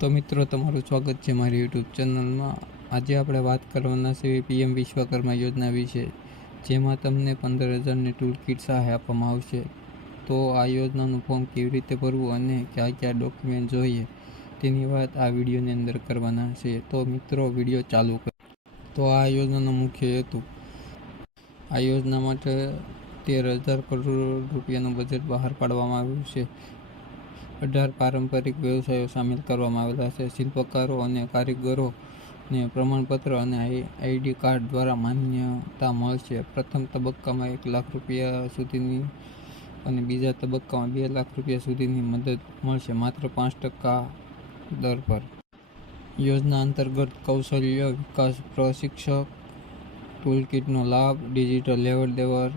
તો મિત્રો, તમારું સ્વાગત છે મારી યુટ્યુબ ચેનલમાં. આજે આપણે વાત કરવાના છે પીએમ વિશ્વકર્મા યોજના વિશે, જેમાં તમને 15,000ની ટૂલ કિટ સહાય આપવામાં આવશે. તો આ યોજનાનું ફોર્મ કેવી રીતે ભરવું અને કયા કયા ડોક્યુમેન્ટ જોઈએ તેની વાત આ વિડીયોની અંદર કરવાના છે. તો મિત્રો, વિડીયો ચાલુ કરો. તો આ યોજનાનો મુખ્ય હેતુ: આ યોજના માટે 13,000 કરોડ રૂપિયાનું બજેટ બહાર પાડવામાં આવ્યું છે. 18 પારંપરિક વ્યવસાયો સામેલ કરવામાં આવેલા છે. શિલ્પકારો અને કારીગરોને પ્રમાણપત્ર અને આઈડી કાર્ડ દ્વારા માન્યતા મળશે. પ્રથમ તબક્કામાં 1 લાખ રૂપિયા સુધીની અને બીજા તબક્કામાં 2 લાખ રૂપિયા સુધીની મદદ મળશે, માત્ર 5% દર પર. યોજના અંતર્ગત કૌશલ્ય વિકાસ પ્રશિક્ષક, ટૂલકિટનો લાભ, ડિજિટલ લેવડ-દેવડ,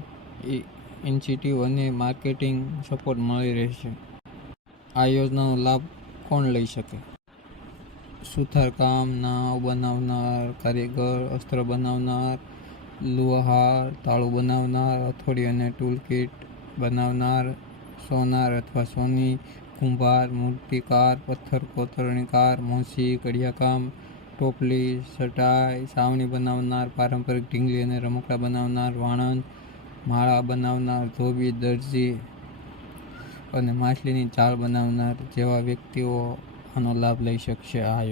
ઇન્સેન્ટિવ અને માર્કેટિંગ સપોર્ટ મળી રહેશે. આ યોજનાનો લાભ કોણ લઈ શકે? સુથારકામ, નાવ બનાવનાર કારીગર, અસ્ત્ર બનાવનાર, લુહાર, તાળું બનાવનાર, હથોડી અને ટૂલકિટ બનાવનાર, સોનાર અથવા સોની, કુંભાર, મૂર્તિકાર, પથ્થર કોતરણીકાર, મોચી, કડિયાકામ, ટોપલી, ચટાઈ, છાવણી બનાવનાર, પારંપરિક ઢીંગલી અને રમકડાં બનાવનાર, વાણંદ, માળા બનાવનાર, ધોબી, દરજી અને માછલીની જાળ બનાવનાર જેવા વ્યક્તિઓ આનો લાભ લઈ શકશે. આ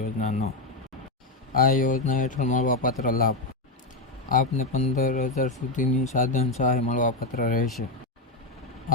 યોજના હેઠળ મળવાપાત્ર લાભ: આપને 15,000 સુધીની સાધન સહાય મળવાપાત્ર રહેશે.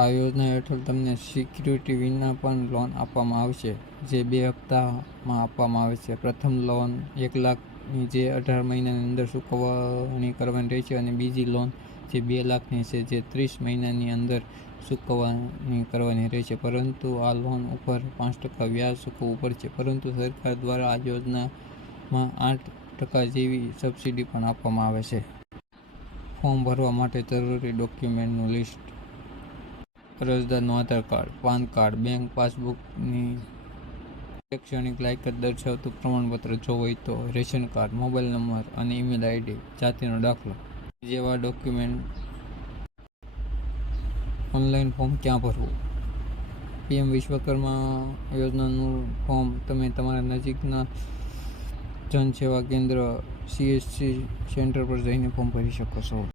આ યોજના હેઠળ તમને સિક્યુરિટી વિના પણ લોન આપવામાં આવશે, જે 2 હપ્તામાં આપવામાં આવે છે. પ્રથમ લોન 1 લાખની જે 18 મહિનાની અંદર ચૂકવણી કરવાની રહેશે અને બીજી લોન જે 2 લાખની છે, જે 30 મહિનાની અંદર ચૂકવણી કરવાની રહેશે. પરંતુ આ લોન ઉપર 5% વ્યાજ ચૂકવવું પડશે. પરંતુ સરકાર દ્વારા આ યોજનામાં 8% જેવી સબસિડી પણ આપવામાં આવે છે. ફોર્મ ભરવા માટે જરૂરી ડોક્યુમેન્ટનું લિસ્ટ: અરજદારનું આધાર કાર્ડ, પાન કાર્ડ, બેંક પાસબુકની શૈક્ષણિક લાયકાત દર્શાવતું પ્રમાણપત્ર જો હોય તો, રેશન કાર્ડ, મોબાઈલ નંબર અને ઈમેલ આઈડી, જાતિનો દાખલો જેવા ડોક્યુમેન્ટ. ઓનલાઈન ફોર્મ ક્યાં ભરવું? પીએમ વિશ્વકર્મા યોજનાનું ફોર્મ તમે તમારા નજીકના જન સેવા કેન્દ્ર CSC સેન્ટર પર જઈને ફોર્મ ભરી શકો છો.